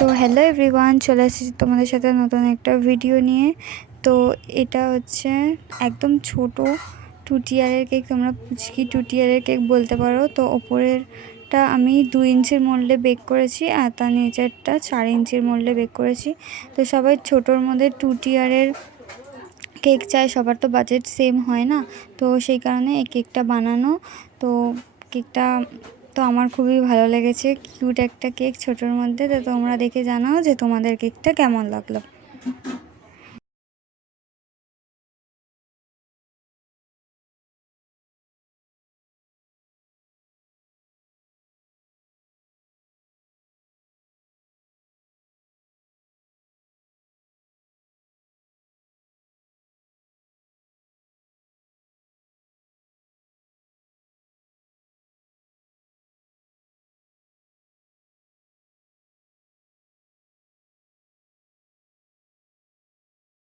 তো hello everyone, চলে এসেছি তোমাদের সাথে নতুন একটা ভিডিও নিয়ে। তো এটা হচ্ছে একদম ছোট 2 টিয়ারের কেক, তোমরা পুচকি 2 টিয়ারের কেক বলতে পারো। তো ওপরেরটা আমি 2 ইঞ্চির মোল্ডে বেক করেছি আর তার নিচেরটা 4 ইঞ্চির মোল্ডে বেক করেছি। তো সবাই ছোটোর মধ্যে 2 টিয়ারের কেক চাই, সবার তো বাজেট সেম হয় না, তো সেই কারণে এই কেকটা বানানো। তো কেকটা তো আমার খুবই ভালো লেগেছে, কিউট একটা কেক ছোটোর মধ্যে। তো তোমরা দেখে জানাও যে তোমাদের কেকটা কেমন লাগলো।